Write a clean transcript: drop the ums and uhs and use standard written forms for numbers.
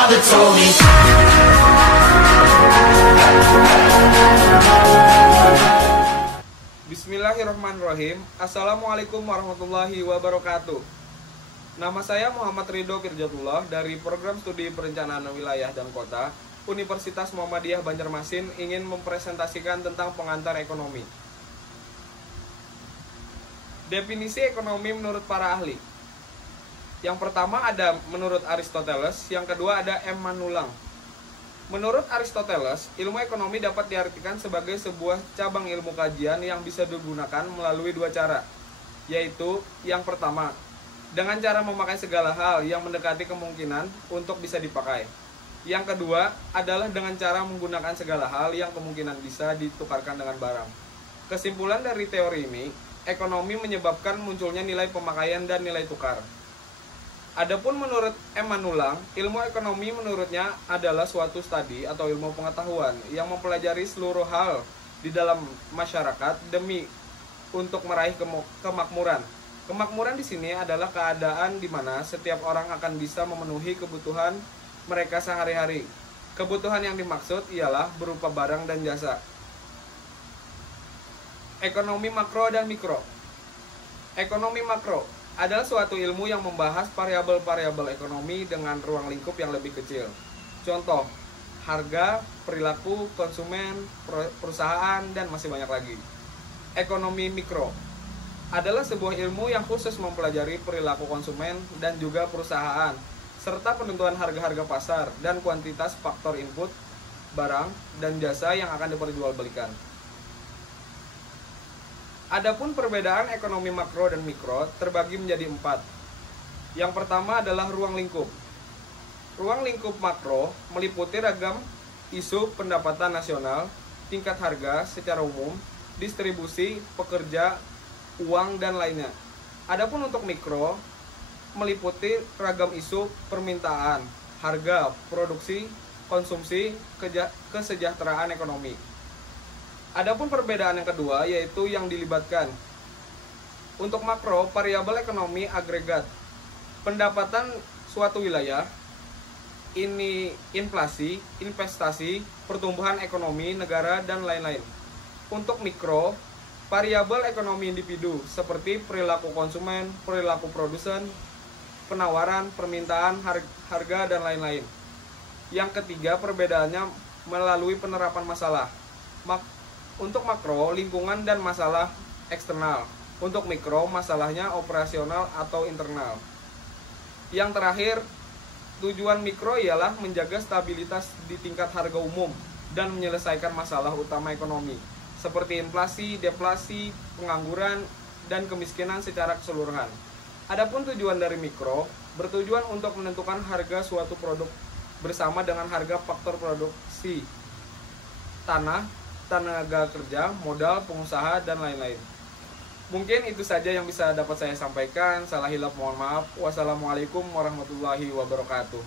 father told me. Bismillahirrahmanirrahim. Assalamualaikum warahmatullahi wabarakatuh. Nama saya Muhammad Ridho Firjatullah dari Program Studi Perencanaan Wilayah dan Kota Universitas Muhammadiyah Banjarmasin ingin mempresentasikan tentang pengantar ekonomi. Definisi ekonomi menurut para ahli. Yang pertama ada menurut Aristoteles, yang kedua ada M. Manulang. Menurut Aristoteles, ilmu ekonomi dapat diartikan sebagai sebuah cabang ilmu kajian yang bisa digunakan melalui dua cara, yaitu yang pertama, dengan cara memakai segala hal yang mendekati kemungkinan untuk bisa dipakai. Yang kedua adalah dengan cara menggunakan segala hal yang kemungkinan bisa ditukarkan dengan barang. Kesimpulan dari teori ini, ekonomi menyebabkan munculnya nilai pemakaian dan nilai tukar. Adapun menurut M. Manulang, ilmu ekonomi menurutnya adalah suatu studi atau ilmu pengetahuan yang mempelajari seluruh hal di dalam masyarakat demi untuk meraih kemakmuran. Kemakmuran di sini adalah keadaan di mana setiap orang akan bisa memenuhi kebutuhan mereka sehari-hari. Kebutuhan yang dimaksud ialah berupa barang dan jasa. Ekonomi makro dan mikro. Ekonomi makro adalah suatu ilmu yang membahas variabel-variabel ekonomi dengan ruang lingkup yang lebih kecil. Contoh, harga, perilaku, konsumen, perusahaan, dan masih banyak lagi. Ekonomi mikro adalah sebuah ilmu yang khusus mempelajari perilaku konsumen dan juga perusahaan, serta penentuan harga-harga pasar dan kuantitas faktor input, barang, dan jasa yang akan diperjualbelikan. Adapun perbedaan ekonomi makro dan mikro terbagi menjadi 4. Yang pertama adalah ruang lingkup. Ruang lingkup makro meliputi ragam isu pendapatan nasional, tingkat harga secara umum, distribusi, pekerja, uang, dan lainnya. Adapun untuk mikro meliputi ragam isu permintaan, harga, produksi, konsumsi, kesejahteraan ekonomi. Adapun perbedaan yang kedua yaitu yang dilibatkan. Untuk makro, variabel ekonomi agregat. Pendapatan suatu wilayah, ini inflasi, investasi, pertumbuhan ekonomi negara, dan lain-lain. Untuk mikro, variabel ekonomi individu seperti perilaku konsumen, perilaku produsen, penawaran, permintaan, harga, dan lain-lain. Yang ketiga, perbedaannya melalui penerapan masalah. Untuk makro, lingkungan dan masalah eksternal. Untuk mikro, masalahnya operasional atau internal. Yang terakhir, tujuan mikro ialah menjaga stabilitas di tingkat harga umum dan menyelesaikan masalah utama ekonomi, seperti inflasi, deflasi, pengangguran, dan kemiskinan secara keseluruhan. Adapun tujuan dari mikro, bertujuan untuk menentukan harga suatu produk bersama dengan harga faktor produksi, tanah, tenaga kerja, modal, pengusaha, dan lain-lain. Mungkin itu saja yang bisa dapat saya sampaikan. Salah hilaf mohon maaf. Wassalamualaikum warahmatullahi wabarakatuh.